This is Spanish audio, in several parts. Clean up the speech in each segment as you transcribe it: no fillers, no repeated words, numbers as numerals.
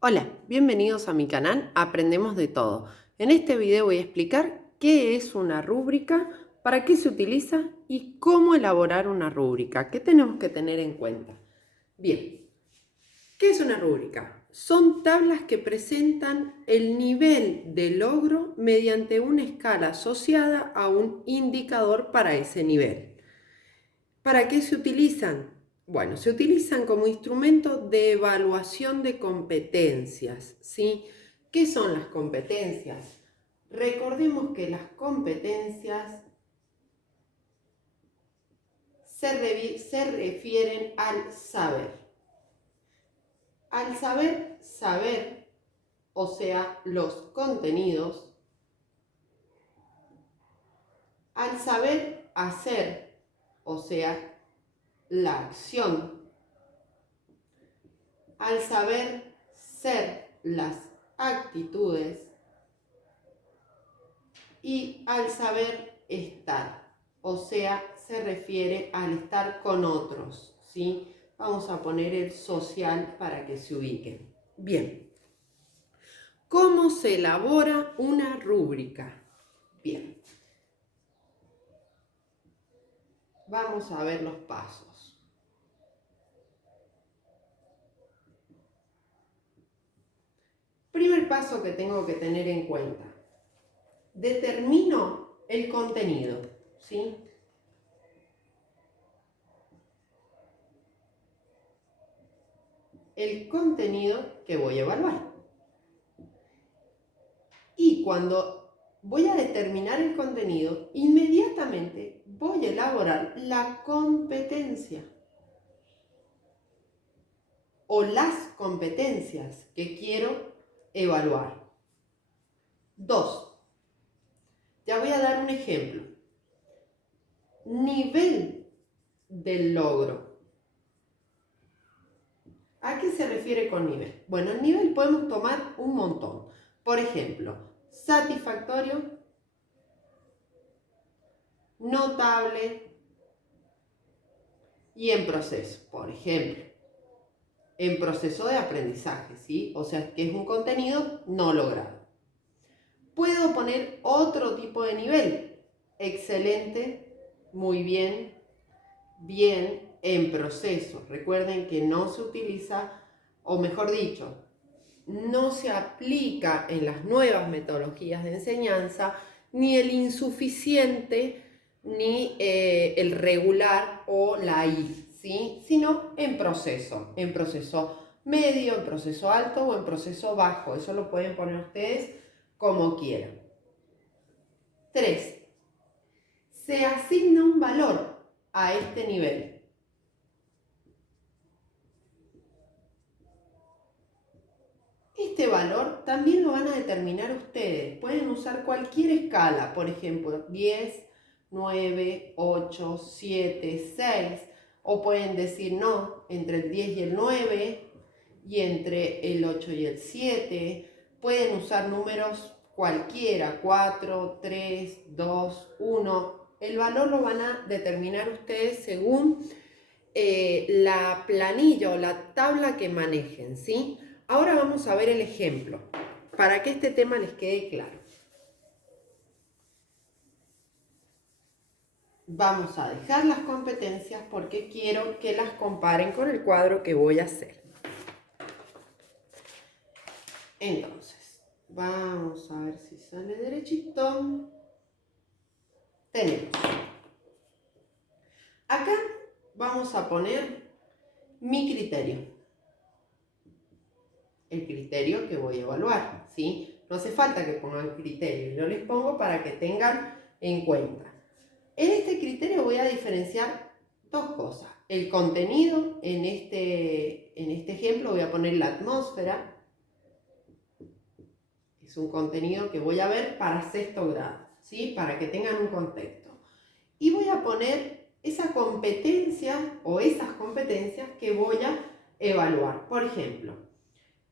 Hola, bienvenidos a mi canal Aprendemos de Todo. En este video voy a explicar qué es una rúbrica, para qué se utiliza y cómo elaborar una rúbrica. ¿Qué tenemos que tener en cuenta? Bien, ¿qué es una rúbrica? Son tablas que presentan el nivel de logro mediante una escala asociada a un indicador para ese nivel. ¿Para qué se utilizan? Bueno, se utilizan como instrumento de evaluación de competencias, ¿sí? ¿Qué son las competencias? Recordemos que las competencias se refieren al saber. Al saber, o sea, los contenidos. Al saber hacer, o sea, la acción. Al saber ser, las actitudes. Y al saber estar, o sea, se refiere al estar con otros, ¿sí? Vamos a poner el social para que se ubiquen. Bien, ¿cómo se elabora una rúbrica? Bien, vamos a ver los pasos. Primer paso que tengo que tener en cuenta. Determino el contenido, ¿sí? El contenido que voy a evaluar. Y cuando voy a determinar el contenido, inmediatamente voy a elaborar la competencia o las competencias que quiero evaluar. 2. Ya voy a dar un ejemplo. Nivel del logro. ¿A qué se refiere con nivel? Bueno, el nivel podemos tomar un montón. Por ejemplo, satisfactorio, notable y en proceso, por ejemplo. En proceso de aprendizaje, ¿sí? O sea, que es un contenido no logrado. Puedo poner otro tipo de nivel. Excelente, muy bien, bien, en proceso. Recuerden que no se utiliza, o mejor dicho, no se aplica en las nuevas metodologías de enseñanza ni el insuficiente ni el regular o la I, ¿sí? Sino en proceso medio, en proceso alto o en proceso bajo. Eso lo pueden poner ustedes como quieran. 3. Se asigna un valor a este nivel. Este valor también lo van a determinar ustedes. Pueden usar cualquier escala, por ejemplo, 10, 9, 8, 7, 6. O pueden decir no, entre el 10 y el 9 y entre el 8 y el 7. Pueden usar números cualquiera, 4, 3, 2, 1. El valor lo van a determinar ustedes según la planilla o la tabla que manejen, ¿sí? Ahora vamos a ver el ejemplo, para que este tema les quede claro. Vamos a dejar las competencias porque quiero que las comparen con el cuadro que voy a hacer. Entonces, vamos a ver si sale derechito. Tenemos. Acá vamos a poner mi criterio. El criterio que voy a evaluar, ¿sí? No hace falta que pongan criterio, yo les pongo para que tengan en cuenta. En este criterio voy a diferenciar dos cosas. El contenido, en este ejemplo voy a poner la atmósfera. Es un contenido que voy a ver para sexto grado, ¿sí? Para que tengan un contexto. Y voy a poner esa competencia o esas competencias que voy a evaluar. Por ejemplo,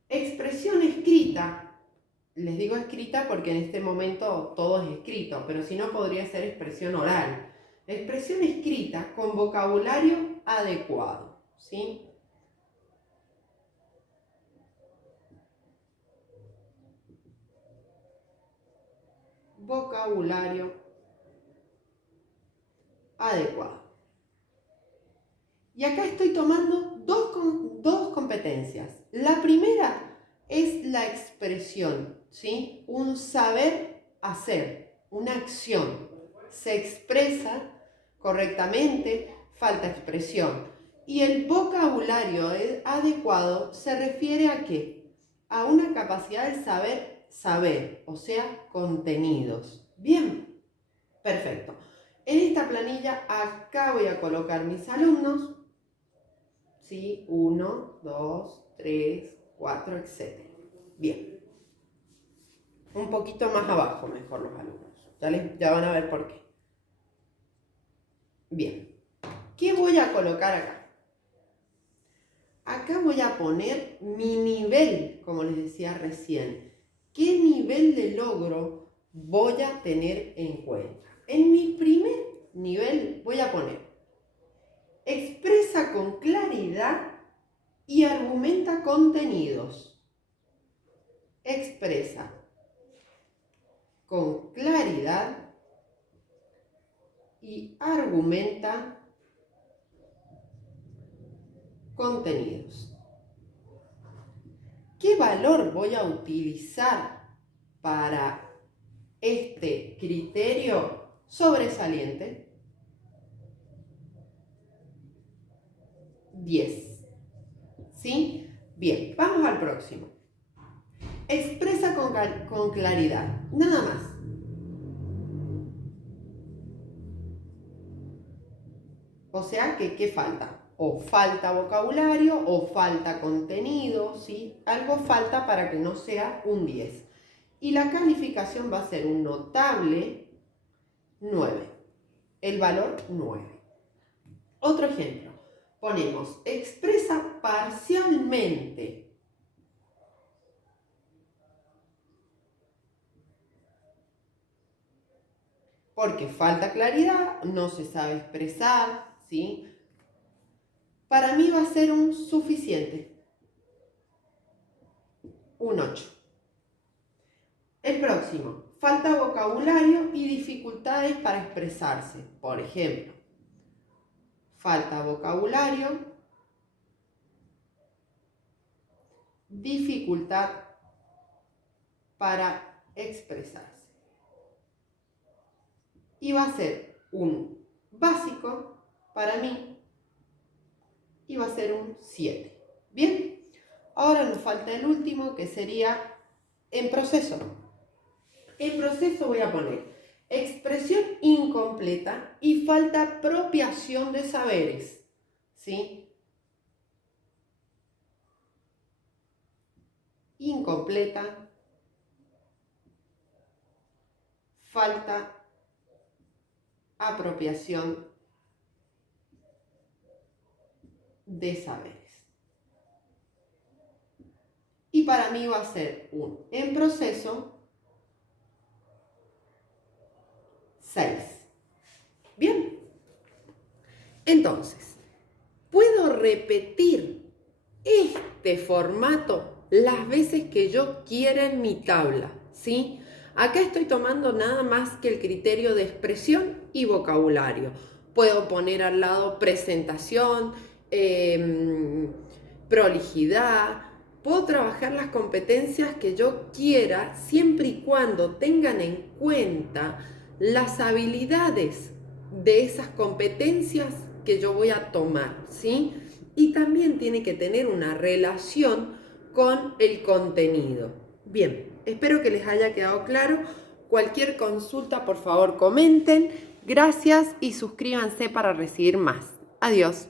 expresión escrita. Les digo escrita porque en este momento todo es escrito, pero si no podría ser expresión oral. Expresión escrita con vocabulario adecuado, ¿sí? vocabulario adecuado. Y acá estoy tomando dos competencias. La primera es la expresión, ¿sí? Un saber hacer, una acción. Se expresa correctamente, falta expresión. Y el vocabulario adecuado se refiere a ¿qué? A una capacidad de saber, o sea, contenidos. Bien, perfecto. En esta planilla acá voy a colocar mis alumnos, ¿sí? 1, 2, 3, 4, etc. Bien. Un poquito más abajo mejor los alumnos. Ya van a ver por qué. Bien. ¿Qué voy a colocar acá? Acá voy a poner mi nivel, como les decía recién. ¿Qué nivel de logro voy a tener en cuenta? En mi primer nivel voy a poner: expresa con claridad y argumenta contenidos. Expresa con claridad y argumenta contenidos. ¿Qué valor voy a utilizar para este criterio sobresaliente? 10. ¿Sí? Bien, vamos al próximo. Expresa con claridad, nada más. O sea, que ¿qué falta? O falta vocabulario o falta contenido, ¿sí? Algo falta para que no sea un 10. Y la calificación va a ser un notable 9. El valor 9. Otro ejemplo. Ponemos: expresa parcialmente. Porque falta claridad, no se sabe expresar, ¿sí? Para mí va a ser un suficiente. Un 8. El próximo. Falta vocabulario y dificultades para expresarse. Por ejemplo, falta vocabulario, dificultad para expresarse. Y va a ser un básico para mí y va a ser un 7. Bien, ahora nos falta el último, que sería en proceso. En proceso voy a poner expresión incompleta y falta apropiación de saberes, ¿sí? Incompleta, falta apropiación de saberes. Y para mí va a ser un en proceso 6. Bien. Entonces, puedo repetir este formato las veces que yo quiera en mi tabla, ¿sí? Acá estoy tomando nada más que el criterio de expresión y vocabulario. Puedo poner al lado presentación, prolijidad. Puedo trabajar las competencias que yo quiera siempre y cuando tengan en cuenta las habilidades de esas competencias que yo voy a tomar, ¿sí? Y también tiene que tener una relación con el contenido. Bien, espero que les haya quedado claro. Cualquier consulta, por favor, comenten. Gracias y suscríbanse para recibir más. Adiós.